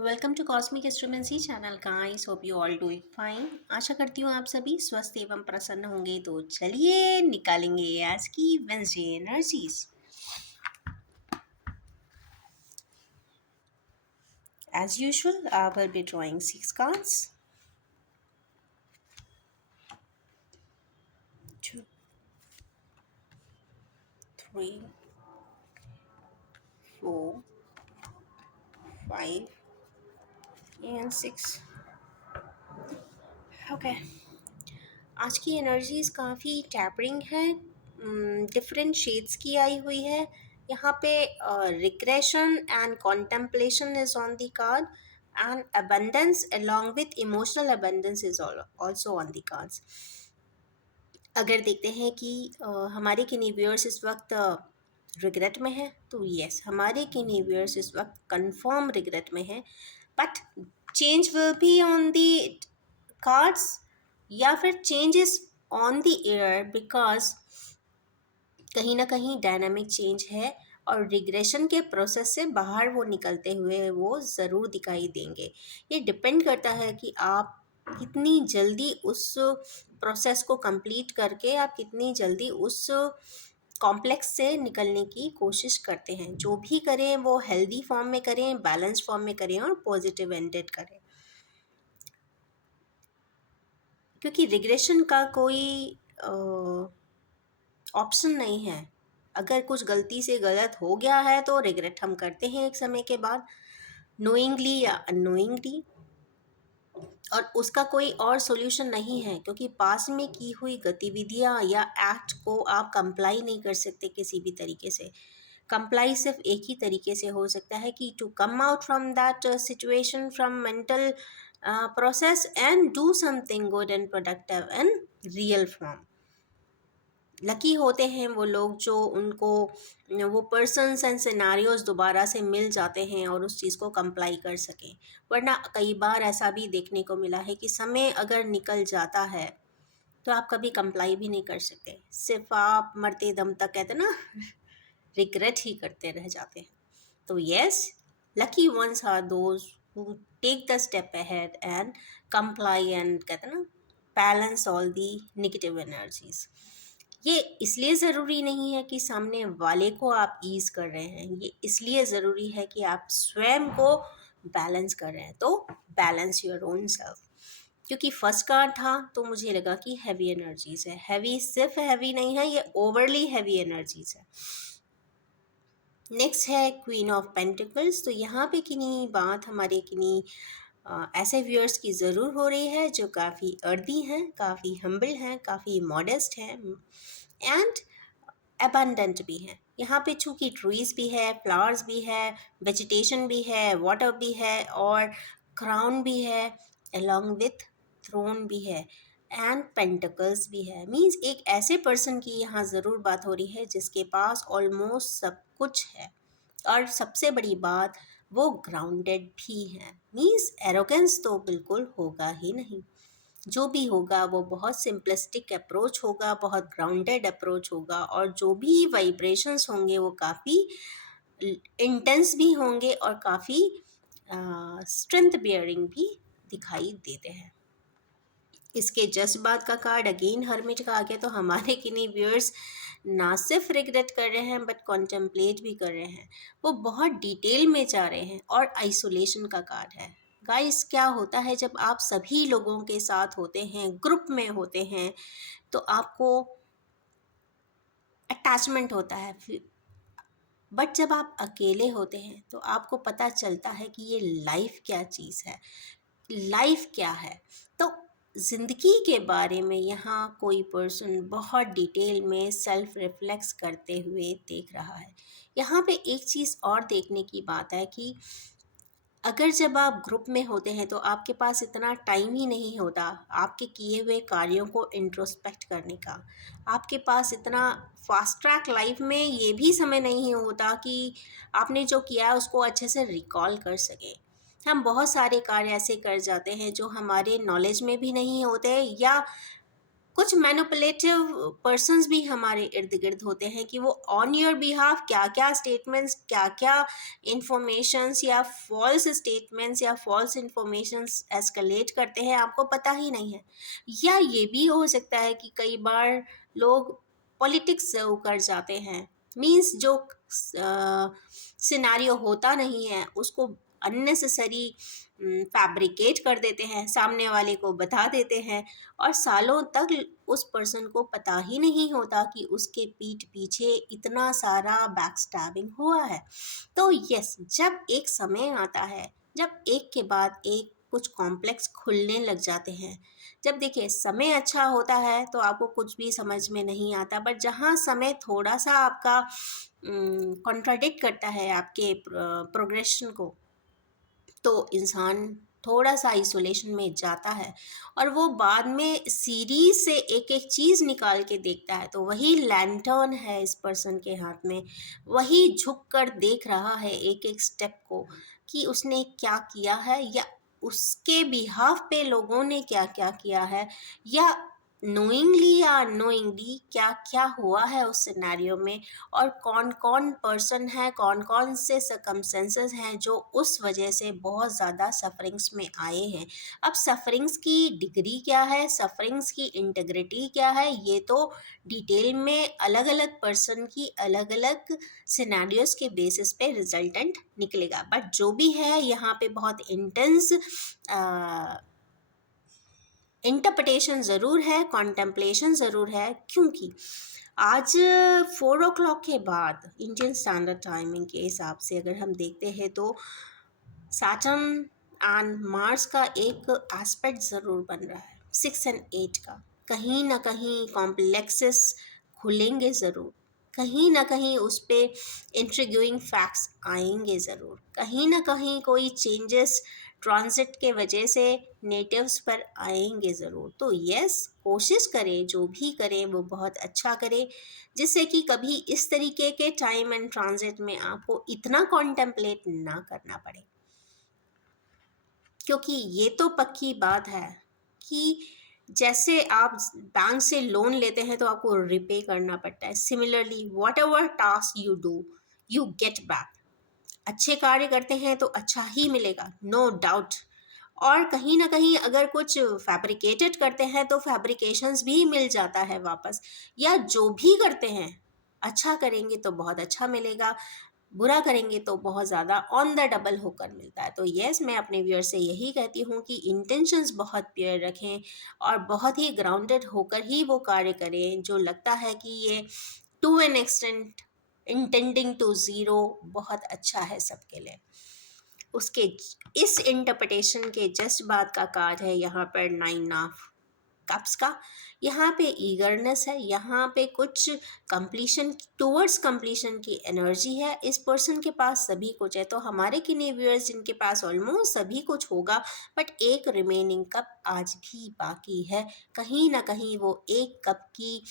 Welcome to cosmic astromancy channel guys, hope you all doing fine. आशा करती हूँ आप सभी स्वस्थ एवं प्रसन्न होंगे। तो चलिए निकालेंगे आज की Wednesday energies. As usual I will be drawing 6 cards. 2, 3, 4, 5 and 6। Okay, आज की एनर्जीज काफ़ी टैपरिंग है, डिफरेंट शेड्स की आई हुई है। यहाँ पे regression and contemplation is on the card and abundance along with emotional abundance is also on the cards. अगर देखते हैं कि हमारे किन्हीं व्यूअर्स इस वक्त रिग्रेट में है, तो यस, हमारे किन्हीं व्यूअर्स इस वक्त कंफर्म रिग्रेट में है। But change will be on the cards या फिर change is on the air, because कहीं ना कहीं डायनामिक चेंज है और रिग्रेशन के प्रोसेस से बाहर वो निकलते हुए वो ज़रूर दिखाई देंगे। ये डिपेंड करता है कि आप कितनी जल्दी उस प्रोसेस को कंप्लीट करके आप कितनी जल्दी उस कॉम्प्लेक्स से निकलने की कोशिश करते हैं। जो भी करें वो हेल्दी फॉर्म में करें, बैलेंस फॉर्म में करें और पॉजिटिव एंडेड करें, क्योंकि रिग्रेशन का कोई ऑप्शन नहीं है। अगर कुछ गलती से गलत हो गया है तो रिग्रेट हम करते हैं एक समय के बाद, नोइंगली या अननोइंगली, और उसका कोई और सॉल्यूशन नहीं है, क्योंकि पास में की हुई गतिविधियां या एक्ट को आप कंप्लाई नहीं कर सकते किसी भी तरीके से। कंप्लाई सिर्फ एक ही तरीके से हो सकता है कि to come out from that situation, from mental process and do something good and productive in real form. Lucky होते हैं वो लोग जो उनको वो पर्सन्स एंड सिनारियोज दोबारा से मिल जाते हैं और उस चीज़ को कंप्लाई कर सकें। वरना कई बार ऐसा भी देखने को मिला है कि समय अगर निकल जाता है तो आप कभी कंप्लाई भी नहीं कर सकते, सिर्फ आप मरते दम तक, कहते ना, रिग्रेट ही करते रह जाते हैं। तो yes, lucky ones are those who take the step ahead and comply and, कहते ना, balance all the negative energies. ये इसलिए ज़रूरी नहीं है कि सामने वाले को आप ईज कर रहे हैं, ये इसलिए ज़रूरी है कि आप स्वयं को बैलेंस कर रहे हैं। तो बैलेंस योर ओन सेल्फ। क्योंकि फर्स्ट कार्ड था तो मुझे लगा कि हैवी एनर्जीज है। हैवी सिर्फ हैवी नहीं है, ये ओवरली हैवी एनर्जीज है। नेक्स्ट है क्वीन ऑफ पेंटिकल्स। तो यहाँ पे किन्हीं बात हमारे किन्हीं ऐसे व्यूअर्स की ज़रूर हो रही है जो काफ़ी अर्दी हैं, काफ़ी हम्बल हैं, काफ़ी मॉडेस्ट हैं एंड अबंडेंट भी हैं। यहाँ पे चूँकि ट्रीज भी है, फ्लावर्स भी है, वेजिटेशन भी है, वाटर भी है और क्राउन भी है, अलॉन्ग विथ थ्रोन भी है एंड पेंटिकल्स भी है। मीन्स एक ऐसे पर्सन की यहाँ ज़रूर बात हो रही है जिसके पास ऑलमोस्ट सब कुछ है, और सबसे बड़ी बात, वो ग्राउंडेड भी है। मीन्स एरोगेंस तो बिल्कुल होगा ही नहीं। जो भी होगा वो बहुत सिंपलिस्टिक अप्रोच होगा, बहुत ग्राउंडेड अप्रोच होगा, और जो भी वाइब्रेशंस होंगे वो काफ़ी इंटेंस भी होंगे और काफ़ी स्ट्रेंथ बियरिंग भी दिखाई देते हैं। इसके जस्ट बाद का कार्ड अगेन हर्मिट का आ गया। तो हमारे किन्हीं व्यूअर्स ना सिर्फ रिग्रेट कर रहे हैं बट कॉन्टेम्पलेट भी कर रहे हैं, वो बहुत डिटेल में जा रहे हैं। और आइसोलेशन का कार्ड है। गाइस, क्या होता है जब आप सभी लोगों के साथ होते हैं, ग्रुप में होते हैं, तो आपको अटैचमेंट होता है, बट जब आप अकेले होते हैं तो आपको पता चलता है कि ये लाइफ क्या चीज़ है, लाइफ क्या है। तो ज़िंदगी के बारे में यहाँ कोई पर्सन बहुत डिटेल में सेल्फ रिफ्लेक्स करते हुए देख रहा है। यहाँ पे एक चीज़ और देखने की बात है कि अगर जब आप ग्रुप में होते हैं तो आपके पास इतना टाइम ही नहीं होता आपके किए हुए कार्यों को इंट्रोस्पेक्ट करने का। आपके पास इतना फास्ट ट्रैक लाइफ में ये भी समय नहीं होता कि आपने जो किया है उसको अच्छे से रिकॉल कर सकें। हम बहुत सारे कार्य ऐसे कर जाते हैं जो हमारे नॉलेज में भी नहीं होते, या कुछ मैनिपुलेटिव पर्सन्स भी हमारे इर्द गिर्द होते हैं कि वो ऑन योर बिहाफ क्या क्या स्टेटमेंट्स, क्या क्या इंफॉर्मेशंस या फॉल्स स्टेटमेंट्स या फॉल्स इंफॉर्मेशंस एस्केलेट करते हैं, आपको पता ही नहीं है। या ये भी हो सकता है कि कई बार लोग पॉलिटिक्स से उकर जाते हैं, मीन्स जो सिनारियो होता नहीं है उसको अननेसेसरी फैब्रिकेट कर देते हैं, सामने वाले को बता देते हैं, और सालों तक उस पर्सन को पता ही नहीं होता कि उसके पीठ पीछे इतना सारा बैकस्टैबिंग हुआ है। तो यस, जब एक समय आता है जब एक के बाद एक कुछ कॉम्प्लेक्स खुलने लग जाते हैं, जब देखिए समय अच्छा होता है तो आपको कुछ भी समझ में नहीं आता, बट जहाँ समय थोड़ा सा आपका कॉन्ट्राडिक्ट करता है आपके प्रोग्रेशन को, तो इंसान थोड़ा सा आइसोलेशन में जाता है, और वो बाद में सीरीज से एक एक चीज़ निकाल के देखता है, तो वही लैंटर्न है इस पर्सन के हाथ में, वही झुक कर देख रहा है एक एक स्टेप को कि उसने क्या किया है, या उसके बिहाफ पे लोगों ने क्या क्या किया है, या नोइंगली या अननोइंगली क्या क्या हुआ है उस सिनेरियो में, और कौन कौन पर्सन है, कौन कौन से सर्कमस्टेंसेस हैं जो उस वजह से बहुत ज़्यादा सफरिंग्स में आए हैं। अब सफरिंग्स की डिग्री क्या है, सफरिंग्स की इंटीग्रिटी क्या है, ये तो डिटेल में अलग अलग पर्सन की अलग अलग सिनेरियोज के बेसिस पे रिजल्टेंट निकलेगा, बट जो भी है यहाँ पे बहुत इंटेंस इंटरप्रिटेशन ज़रूर है, कॉन्टेम्पलेशन ज़रूर है, क्योंकि आज 4 o'clock के बाद इंडियन स्टैंडर्ड टाइमिंग के हिसाब से अगर हम देखते हैं तो सैटर्न एंड मार्स का एक एस्पेक्ट ज़रूर बन रहा है 6 and 8 का। कहीं ना कहीं कॉम्प्लेक्सेस खुलेंगे ज़रूर, कहीं ना कहीं उस पे इंट्रिग्यूइंग फैक्ट्स आएंगे ज़रूर, कहीं ना कहीं कोई चेंजेस ट्रांजिट के वजह से नेटिव्स पर आएंगे ज़रूर। तो यस, कोशिश करें, जो भी करें वो बहुत अच्छा करें, जिससे कि कभी इस तरीके के टाइम एंड ट्रांजिट में आपको इतना कॉन्टेम्पलेट ना करना पड़े, क्योंकि ये तो पक्की बात है कि जैसे आप बैंक से लोन लेते हैं तो आपको रिपे करना पड़ता है, similarly what ever task you do you get back. अच्छे कार्य करते हैं तो अच्छा ही मिलेगा, नो डाउट। और कहीं ना कहीं अगर कुछ फैब्रिकेटेड करते हैं तो फैब्रिकेशंस भी मिल जाता है वापस, या जो भी करते हैं अच्छा करेंगे तो बहुत अच्छा मिलेगा, बुरा करेंगे तो बहुत ज़्यादा ऑन द डबल होकर मिलता है। तो यस, मैं अपने व्यूअर से यही कहती हूँ कि इंटेंशंस बहुत प्योर रखें और बहुत ही ग्राउंडेड होकर ही वो कार्य करें जो लगता है कि ये to an extent intending to zero बहुत अच्छा है सबके लिए। उसके इस इंटरप्रिटेशन के जस्ट बाद का कार्ड है यहाँ पर 9 ऑफ कप्स का। यहाँ पे ईगरनेस है, यहाँ पे कुछ कंप्लीशन, टूवर्ड्स कंप्लीशन की एनर्जी है, इस पर्सन के पास सभी कुछ है। तो हमारे किन्हीं व्यूअर्स जिनके पास ऑलमोस्ट सभी कुछ होगा, बट एक रिमेनिंग कप आज भी बाकी है, कहीं ना कहीं वो एक कप की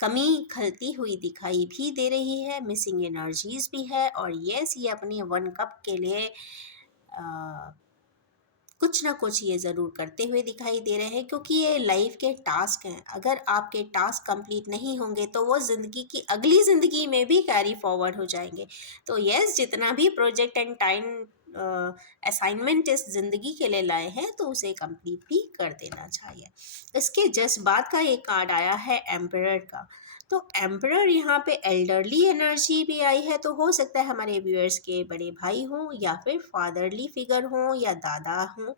कमी खलती हुई दिखाई भी दे रही है, मिसिंग एनर्जीज भी है। और यस, ये अपनी 1 कप के लिए कुछ ना कुछ ये ज़रूर करते हुए दिखाई दे रहे हैं, क्योंकि ये लाइफ के टास्क हैं। अगर आपके टास्क कंप्लीट नहीं होंगे तो वो ज़िंदगी की अगली ज़िंदगी में भी कैरी फॉरवर्ड हो जाएंगे। तो यस, जितना भी प्रोजेक्ट एंड टाइम असाइनमेंट इस ज़िंदगी के लिए लाए हैं तो उसे कंप्लीट भी कर देना चाहिए। इसके जस्ट बाद का एक कार्ड आया है एम्परर का। तो एम्परर यहाँ पे एल्डरली एनर्जी भी आई है, तो हो सकता है हमारे व्यूअर्स के बड़े भाई हों या फिर फादरली फिगर हों या दादा हों,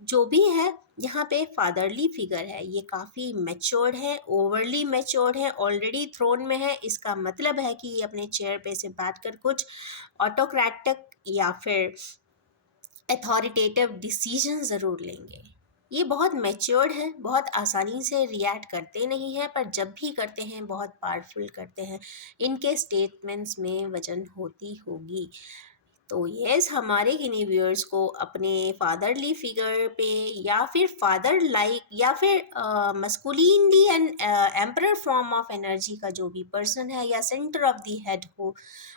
जो भी है यहाँ पे फादरली फिगर है। ये काफ़ी मैच्योर्ड है, ओवरली मैच्योर्ड है, ऑलरेडी थ्रोन में है। इसका मतलब है कि ये अपने चेयर पे से बैठकर कुछ ऑटोक्रेटिक या फिर अथॉरिटेटिव डिसीजन ज़रूर लेंगे। ये बहुत मैच्योर्ड है, बहुत आसानी से रिएक्ट करते नहीं हैं, पर जब भी करते हैं बहुत पावरफुल करते हैं। इनके स्टेटमेंट्स में वजन होती होगी। तो यस, हमारे किन्हीं व्यूअर्स को अपने फादरली फिगर पे या फिर फादर लाइक या फिर masculinely and emperor form of energy का जो भी पर्सन है, या सेंटर ऑफ द हेड हो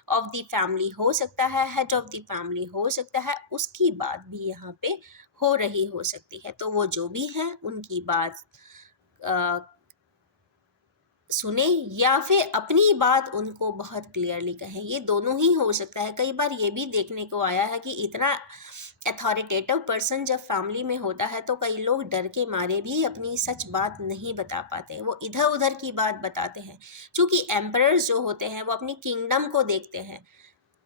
ऑफ द फैमिली हो सकता है, हेड ऑफ द फैमिली हो सकता है, उसकी बात भी यहाँ पे हो रही हो सकती है। तो वो जो भी हैं उनकी बात सुने या फिर अपनी बात उनको बहुत क्लियरली कहें, ये दोनों ही हो सकता है। कई बार ये भी देखने को आया है कि इतना अथॉरिटेटिव पर्सन जब फैमिली में होता है तो कई लोग डर के मारे भी अपनी सच बात नहीं बता पाते, वो इधर उधर की बात बताते हैं। क्योंकि एम्परर्स जो होते हैं वो अपनी किंगडम को देखते हैं,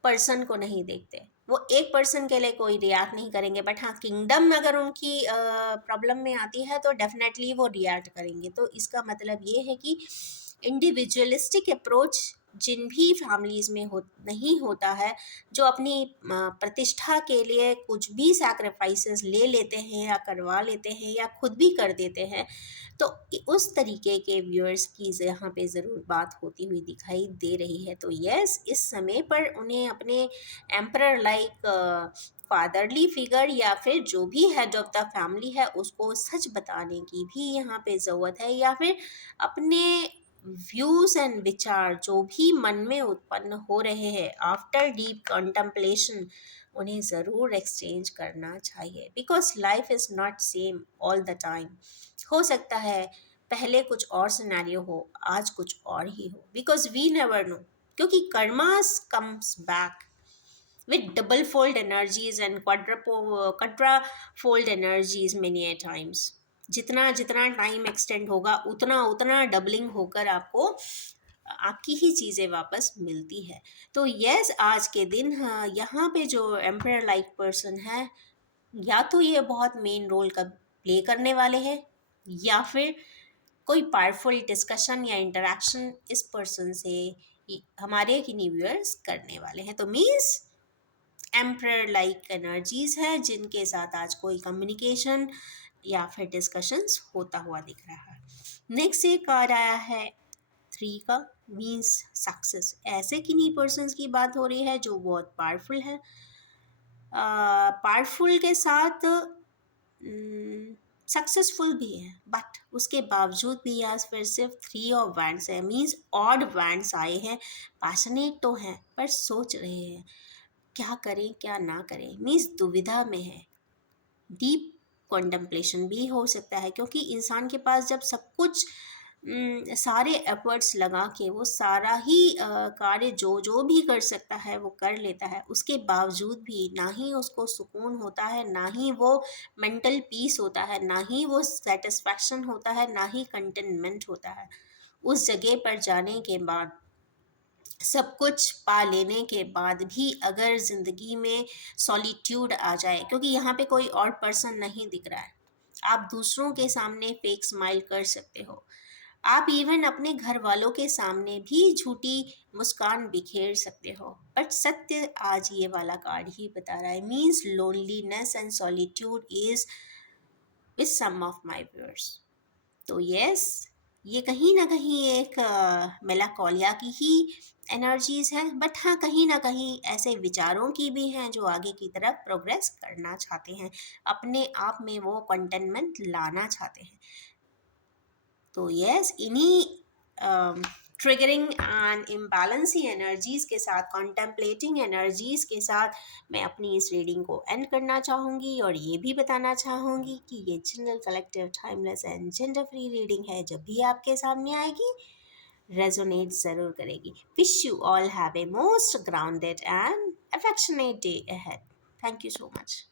पर्सन को नहीं देखते। वो एक पर्सन के लिए कोई रिएक्ट नहीं करेंगे, बट हाँ किंगडम अगर उनकी प्रॉब्लम में आती है तो डेफिनेटली वो रिएक्ट करेंगे। तो इसका मतलब ये है कि इंडिविजुअलिस्टिक अप्रोच जिन भी फैमिलीज़ में नहीं होता है, जो अपनी प्रतिष्ठा के लिए कुछ भी सैक्रिफाइसेस ले लेते हैं या करवा लेते हैं या खुद भी कर देते हैं, तो उस तरीके के व्यूअर्स की यहाँ पे ज़रूर बात होती हुई दिखाई दे रही है। तो यस, इस समय पर उन्हें अपने एम्परर लाइक फादरली फिगर या फिर जो भी हेड ऑफ द फैमिली है उसको सच बताने की भी यहाँ पे ज़रूरत है, या फिर अपने व्यूज एंड विचार जो भी मन में उत्पन्न हो रहे हैं आफ्टर डीप कंटेम्पलेशन, उन्हें ज़रूर एक्सचेंज करना चाहिए। Because life is not same all the time. हो सकता है पहले कुछ और सिनेरियो हो, आज कुछ और ही हो, बिकॉज वी नेवर नो। क्योंकि karmas comes back with double fold energies and quadra fold energies many a times। जितना जितना टाइम एक्सटेंड होगा उतना उतना डबलिंग होकर आपको आपकी ही चीज़ें वापस मिलती है। तो यस, आज के दिन हाँ, यहाँ पे जो एम्पायर लाइक पर्सन है, या तो ये बहुत मेन रोल का प्ले करने वाले हैं, या फिर कोई पावरफुल डिस्कशन या इंटरेक्शन इस पर्सन से हमारे किन्हीं व्यूअर्स करने वाले हैं। तो मीन्स एम्प्रर लाइक एनर्जीज है जिनके साथ आज कोई कम्युनिकेशन या फिर डिस्कशंस होता हुआ दिख रहा है। नेक्स्ट एक आ रहा है 3 का, मीन्स सक्सेस। ऐसे किन्हीं पर्सन्स की बात हो रही है जो बहुत पावरफुल है, पावरफुल के साथ सक्सेसफुल भी है, बट उसके बावजूद भी आज फिर सिर्फ 3 ऑफ वैंड्स है, मीन्स ऑड वैंड्स आए हैं। पैशनेट तो हैं पर सोच रहे हैं क्या करें क्या ना करें, मीन्स दुविधा में है। डीप कॉन्टम्पलेशन भी हो सकता है, क्योंकि इंसान के पास जब सब कुछ सारे एफर्ट्स लगा के वो सारा ही कार्य जो जो भी कर सकता है वो कर लेता है, उसके बावजूद भी ना ही उसको सुकून होता है, ना ही वो मेंटल पीस होता है, ना ही वो सेटिस्फैक्शन होता है, ना ही कंटेनमेंट होता है। उस जगह पर जाने के बाद, सब कुछ पा लेने के बाद भी अगर ज़िंदगी में सॉलिट्यूड आ जाए, क्योंकि यहाँ पे कोई और पर्सन नहीं दिख रहा है, आप दूसरों के सामने फेक स्माइल कर सकते हो, आप इवन अपने घर वालों के सामने भी झूठी मुस्कान बिखेर सकते हो, बट सत्य आज ये वाला कार्ड ही बता रहा है, means loneliness and solitude is with some of my viewers. तो यस, ये कहीं ना कहीं एक मेलाकोलिया की ही एनर्जीज हैं, बट हाँ कहीं ना कहीं ऐसे विचारों की भी हैं जो आगे की तरफ प्रोग्रेस करना चाहते हैं, अपने आप में वो कंटेनमेंट लाना चाहते हैं। तो यस, इन्हीं ट्रिगरिंग एंड इम्बैलेंसी एनर्जीज के साथ, कॉन्टेम्पलेटिंग एनर्जीज के साथ मैं अपनी इस रीडिंग को एंड करना चाहूँगी, और ये भी बताना चाहूँगी कि ये general collective timeless and gender free reading है, जब भी आपके सामने आएगी रेजोनेट ज़रूर करेगी। Wish you all have a most grounded and affectionate day ahead. Thank you so much.